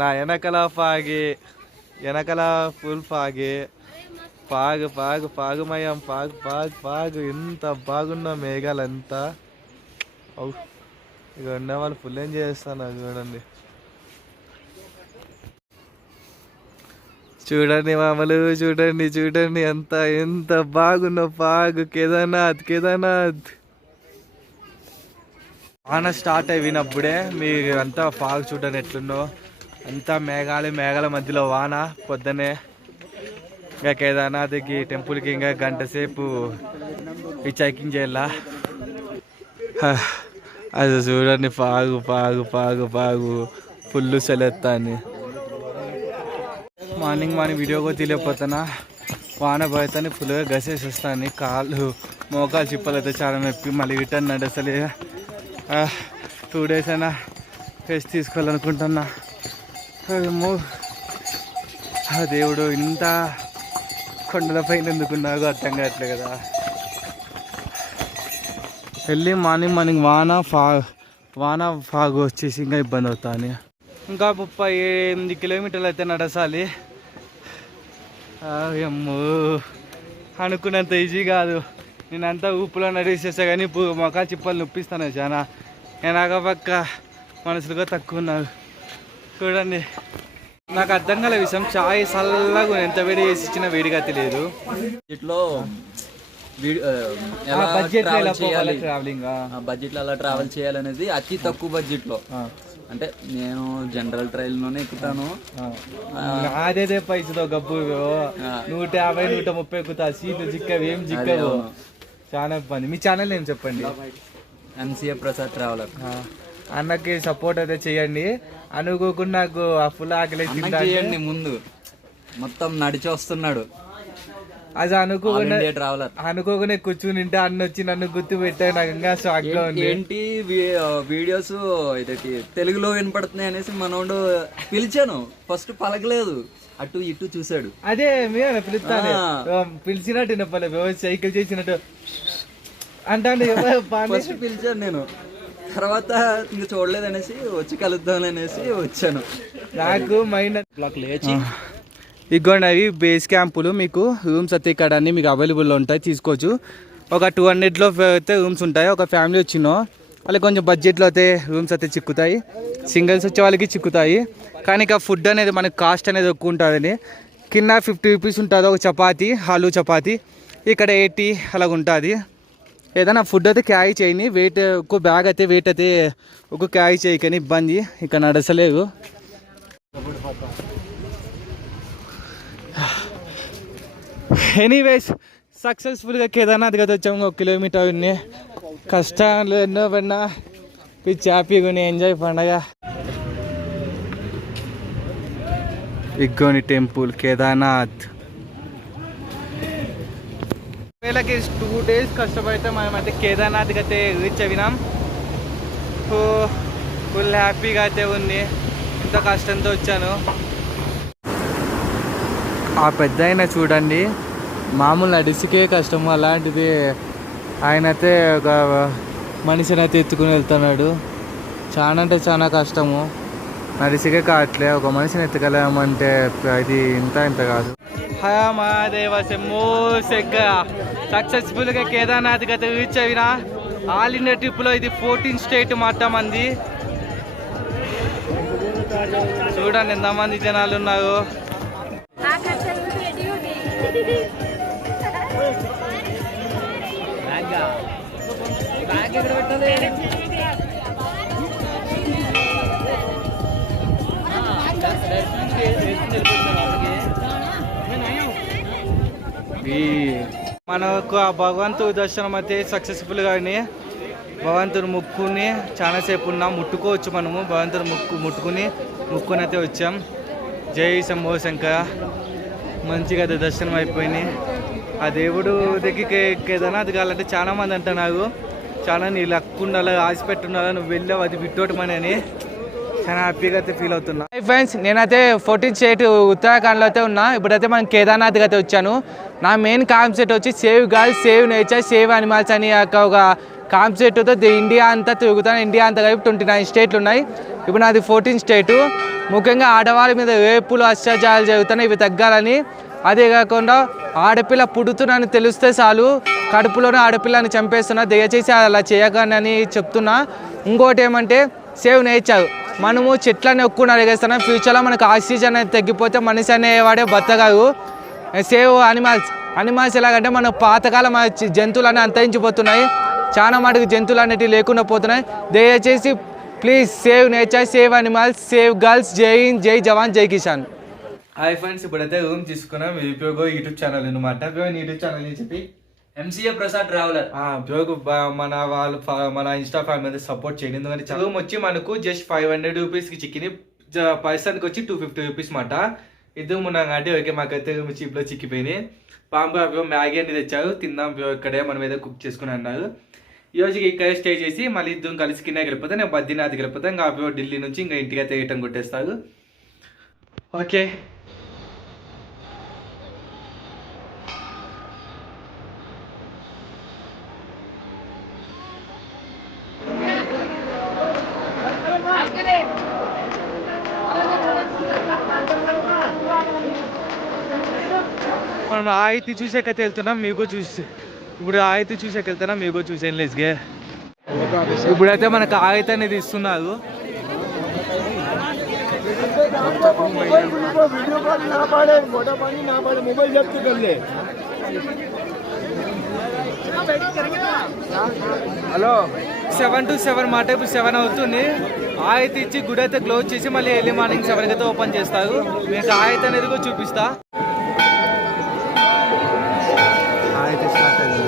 నా వెనకల వెనకల ఫుల్ పాగుమయం పాగు ఎంత బాగున్నా మేఘాలంతా ఇక ఉన్న వాళ్ళు ఫుల్ ఎంజాయ్ చేస్తాను చూడండి. చూడండి మామలు చూడండి ఎంత బాగున్న పాగు కేదార్నాథ్ వాన స్టార్ట్ అయినప్పుడే మీరు అంతా ఫాగ్ చూడండి ఎట్లుందో. అంతా మేఘాల మధ్యలో వాన పొద్దునే. ఇంకా కేదార్నాథ్కి టెంపుల్కి ఇంకా గంట సేపు హైకింగ్ చేయాల. అది చూడండి పాగు ఫుల్ సెలెత్తాన్ని. మార్నింగ్ వీడియో కూడా తెలియకపోతున్నా. వాన పోతాను ఫుల్గా గసేసి వస్తాను. కాళ్ళు మోకాలు చిప్పలు అయితే చాలా నొప్పి. మళ్ళీ రిటర్న్ అసలు 2 days అయినా రెస్ట్ తీసుకోవాలనుకుంటున్నా. దేవుడు ఇంత కొండల పైన ఎందుకున్నాగో అర్థం కావట్లే కదా. వెళ్ళి మార్నింగ్ వాన ఫాగ్ వచ్చేసి ఇంకా ఇబ్బంది అవుతాను. ఇంకా 38 kilometers అయితే నడసాలి. అమ్మో అనుకున్నంత ఈజీ కాదు. నేనంతా ఊపులో నడిచేసా కానీ ఇప్పుడు మొఖాలు చిప్పలు నొప్పిస్తాను చాలా. నేను పక్క మనసులుగా తక్కువ ఉన్నారు చూడండి. నాకు అర్థం కాలే విషయం. చాయ్ చల్లగా ఎంత వేడి చేసి ఇచ్చినా వేడిగా తెలియదు. ఇట్లో బడ్జెట్లో అలా ట్రావెల్ చేయాలనేది అతి తక్కువ బడ్జెట్లో. అంటే నేను జనరల్ ట్రైన్ లోనే ఎక్కుతాను. అదే పైసతో గబ్బు 150 130 ఎక్కుతా. సీట్లు చిక్కవి ఏం చిక్కవు. చాలా ఇబ్బంది. మీ ఛానల్ ఏం చెప్పండి? MCA Prasad traveller. అన్నకి సపోర్ట్ అయితే చేయండి. అనుకోకుండా నాకు ఆ ఫుల్ ఆకలి చేయండి. ముందు మొత్తం నడిచి వస్తున్నాడు. అది అనుకోకుండా కూర్చుని ఉంటే అన్న వచ్చి నన్ను గుర్తు పెట్టా. నాకు ఇంకా షాక్ గా ఉంది. ఏంటి వీడియోస్ ఇదకి తెలుగులో వినపడుతున్నాయి అనేసి మనోడు పిలిచాను. ఫస్ట్ పలకలేదు, అటు ఇటు చూసాడు. అదే మీరు పిలుస్తాను పిలిచినట్టు వినపలే. సైకిల్ చేసినట్టు అంటే ఫస్ట్ పిలిచాను నేను. తర్వాత ఇంక చూడలేదు అనేసి వచ్చి కలుద్దాం అనేసి వచ్చాను. నాకు మైండ్ బ్లాక్ లేచి ఇగోండి అవి బేస్ క్యాంపులు. మీకు రూమ్స్ అయితే ఇక్కడ అన్నీ మీకు అవైలబుల్లో ఉంటాయి, తీసుకోవచ్చు. ఒక 200లో అయితే రూమ్స్ ఉంటాయి. ఒక ఫ్యామిలీ వచ్చినో వాళ్ళకి కొంచెం బడ్జెట్లో అయితే రూమ్స్ అయితే చిక్కుతాయి. సింగిల్స్ వచ్చే వాళ్ళకి చిక్కుతాయి. కానీ ఇక ఫుడ్ అనేది మనకి కాస్ట్ అనేది ఎక్కువ ఉంటుందని. కింద 50 rupees ఉంటుంది ఒక చపాతీ, ఆలు చపాతీ. ఇక్కడ 80 అలాగ ఉంటుంది. ఏదైనా ఫుడ్ అయితే క్యారీ చేయని. వెయిట్ ఎక్కువ బ్యాగ్ అయితే వెయిట్ అయితే ఎక్కువ క్యారీ చేయకని ఇబ్బంది. ఇక్కడ నడసలేదు. ఎనీవేస్ సక్సెస్ఫుల్గా కేదార్నాథ్ కదా వచ్చాము. 1 kilometer ఉన్నాయి. కష్టాలు ఎన్నో పడినా పిచ్చి హ్యాపీగా ఎంజాయ్ పండగ. ఇగ్గోని టెంపుల్ కేదార్నాథ్. వీళ్ళకి 2 days కష్టపడితే మనమైతే కేదార్నాథ్కి అయితే రీచ్ అవినాం. ఫుల్ హ్యాపీగా అయితే ఉంది. ఇంత కష్టంతో వచ్చాను. ఆ పెద్ద ఆయన చూడండి మామూలు నడిసికే కష్టము. అలాంటిది ఆయన అయితే ఒక మనిషిని అయితే ఎత్తుకుని వెళ్తున్నాడు. చాలా అంటే చాలా కష్టము. నడిసికే కావట్లే. ఒక మనిషిని ఎత్తుకెళ్ళామంటే ఇది ఇంత కాదు. మహాదేవ శంభో శంకర. సక్సెస్ఫుల్గా కేదార్నాథ్కి అయితే రీచ్ అయినా. ఆల్ ఇండియా ట్రిప్లో ఇది 14th state మొత్తం మంది. చూడండి ఎంతమంది జనాలు ఉన్నారు. మనకు ఆ భగవంతుడు దర్శనం అయితే సక్సెస్ఫుల్గా అని భగవంతుడు ముక్కుని చాలాసేపు ఉన్నాం. ముట్టుకోవచ్చు మనము. భగవంతుడు ముట్టుకుని అయితే వచ్చాం. జై శంభో శంకర. మంచిగా దర్శనం అయిపోయింది. ఆ దేవుడు దగ్గరికి కేదార్నాథ్ కావాలంటే చాలా మంది అంటున్నారు. చాలా నీ లక్ ఉండాలి, ఆశ పెట్టుండాలి, నువ్వు వెళ్ళావు అది విట్టోటమని అని చాలా హ్యాపీగా అయితే ఫీల్ అవుతున్నా. ఫ్రెండ్స్ నేనైతే 14th state ఉత్తరాఖండ్లో అయితే ఉన్నా. ఇప్పుడైతే మనం కేదార్నాథ్కి అయితే వచ్చాను. నా మెయిన్ కాన్సెప్ట్ వచ్చి save girls, save nature, save animals అని ఒక కాన్సెప్ట్తో ఇండియా అంతా తిరుగుతాను. ఇండియా అంతా కలిపి 29 states ఉన్నాయి. ఇప్పుడు నాది 14 స్టేటు. ముఖ్యంగా ఆడవాళ్ళ మీద రేపులు అత్యాచారాలు జరుగుతున్నాయి, ఇవి తగ్గాలని. అదే కాకుండా ఆడపిల్ల పుడుతున్నానని తెలిస్తే చాలు కడుపులోనే ఆడపిల్లని చంపేస్తున్నా, దయచేసి అలా చేయకని చెప్తున్నా. ఇంకోటి ఏమంటే సేవ్ నేచర్. మనము చెట్లని ఎక్కువ నరిగేస్తున్నాం, ఫ్యూచర్లో మనకు ఆక్సిజన్ అనేది తగ్గిపోతే మనిషి అనేవాడే బతకరు. సేవ్ అనిమల్స్ ఎలాగంటే మన పాతకాలం జంతువులన్నీ అంతరించిపోతున్నాయి, చాలా మటుకు జంతువులు అనేటివి లేకుండా పోతున్నాయి. దయచేసి please save nature, save animals, save girls. జై హింద్, జై జవాన్, జై కిసాన్. హాయ్ ఫ్రెండ్స్, ఇప్పుడైతే రూమ్ తీసుకున్నాం. విపియోగో యూట్యూబ్ ఛానల్ అనమాట. యూట్యూబ్ ఛానల్ అని చెప్పి MCA ప్రసాద్ ట్రావెలర్. మన ఇన్స్టా ఫ్యామిలీ మీద సపోర్ట్ చేయండి. ఎందుకంటే రూమ్ వచ్చి మనకు జస్ట్ 500 రూపీస్కి చిక్కింది, పర్సన్కి వచ్చి 250 రూపీస్ మాట. ఇద్దరు ఉన్నాం కాబట్టి ఓకే, మాకైతే చీప్లో చిక్కిపోయినాయి. పాంపు మ్యాగీ అనేది తెచ్చారు, తిందాం ఇక్కడే మనం ఏదో కుక్ చేసుకుని అన్నారు. ఈ రోజుకి ఇక్కడే స్టే చేసి మళ్ళీ ఇద్దరు కలిసి కింద వెళ్ళిపోతే నేను బద్రీనాథ్కి వెళ్ళిపోతే ఇంకా ఢిల్లీ నుంచి ఇంకా ఇంటికి అయితే రిటర్న్ కొట్టేస్తారు. ఓకే, మనం ఆయితీ చూసాకైతే వెళ్తున్నాం, మీకు చూసి ఇప్పుడు ఆయితీ చూసాక వెళ్తున్నాం, మీకు చూసాను లేస్గే. ఇప్పుడైతే మనకు ఆయితీ అనేది ఇస్తున్నారు. హలో 7 to 7 మాట. ఇప్పుడు 7 అవుతుంది. ఆయితీ ఇచ్చి గుడి అయితే క్లోజ్ చేసి మళ్ళీ ఎర్లీ మార్నింగ్ 7 అయితే ఓపెన్ చేస్తారు. మీకు ఆయితీ అనేది కూడా చూపిస్తా. ఆయితీ స్టార్ట్ అయింది.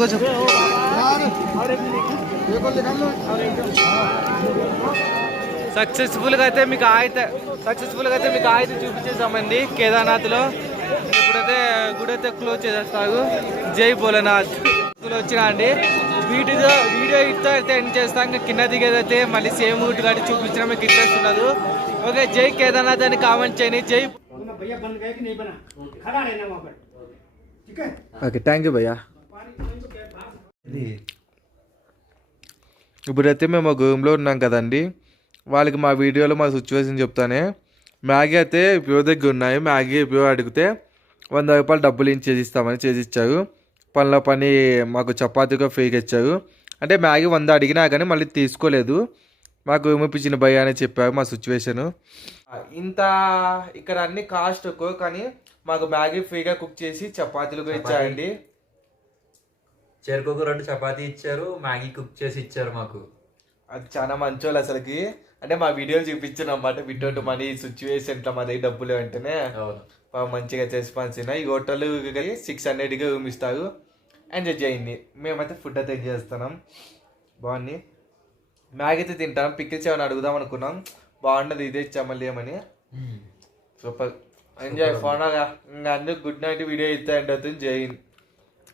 కొంచెం సక్సెస్ఫుల్గా అయితే మీకు ఆయితే చూపించేసామండి కేదార్నాథ్లో. ఇప్పుడైతే గుడి అయితే క్లోజ్ చేసేస్తారు. జై భోలేనాథ్ వచ్చినా అండి. వీడియో ఇట్లా అయితే ఎండ్ చేస్తాం. ఇంకా కింద దిగేదైతే మళ్ళీ సేమ్ రూట్ కాబట్టి చూపించడం మీకు ఇంట్రెస్ట్ ఉండదు. ఓకే, జై కేదార్నాథ్ అని కామెంట్ చేయండి. జై. ఓకే, థ్యాంక్ యూ భయ్యా. ఇప్పుడైతే మేము ఒక రూమ్లో ఉన్నాం కదండి. వాళ్ళకి మా వీడియోలో మా సిచ్యువేషన్ చెప్తానే. మ్యాగీ అయితే ప్యూర్ దగ్గర ఉన్నాయి. మ్యాగీ ప్యూర్ అడిగితే 100 రూపాయలు డబ్బులు చేసిచ్చారు. పనిలో పని మాకు చపాతీగా ఫ్రీగా ఇచ్చారు. అంటే మ్యాగీ 100 అడిగినా కానీ మళ్ళీ తీసుకోలేదు. మాకు రూమిపించిన భయ్య అని చెప్పారు మా సిచ్యువేషను. ఇంత ఇక్కడ అన్ని కాస్ట్ ఎక్కువ, కానీ మాకు మ్యాగీ ఫ్రీగా కుక్ చేసి చపాతీలు కూడా ఇచ్చారండి. చెరుకు 2 చపాతీ ఇచ్చారు, మ్యాగీ కుక్ చేసి ఇచ్చారు మాకు. అది చాలా మంచోళ్ళు అసలుకి. అంటే మా వీడియోలు చూపించాను అన్నమాట. వితౌట్ మనీ సిచ్యువేషన్ ఇట్లా మా దగ్గర డబ్బులు వెంటనే మంచిగా రెస్పాన్స్ అయినాయి. ఈ హోటల్ 600గా రూమ్ ఇస్తారు. ఎంజాయ్ చేయండి. మేమైతే ఫుడ్ అయితే ఎంజాయ్ చేస్తున్నాం. బాగుంది. మ్యాగీ అయితే తింటాం. పిక్కిల్స్ ఏమైనా అడుగుదాం అనుకున్నాం. బాగుండదు, ఇదే ఇచ్చాం మళ్ళీ ఏమని. సూపర్ ఎంజాయ్ ఫోనాగా. ఇంకా అందరూ గుడ్ నైట్ వీడియో ఇస్తే ఎండ్ అవుతుంది. జై హింద్.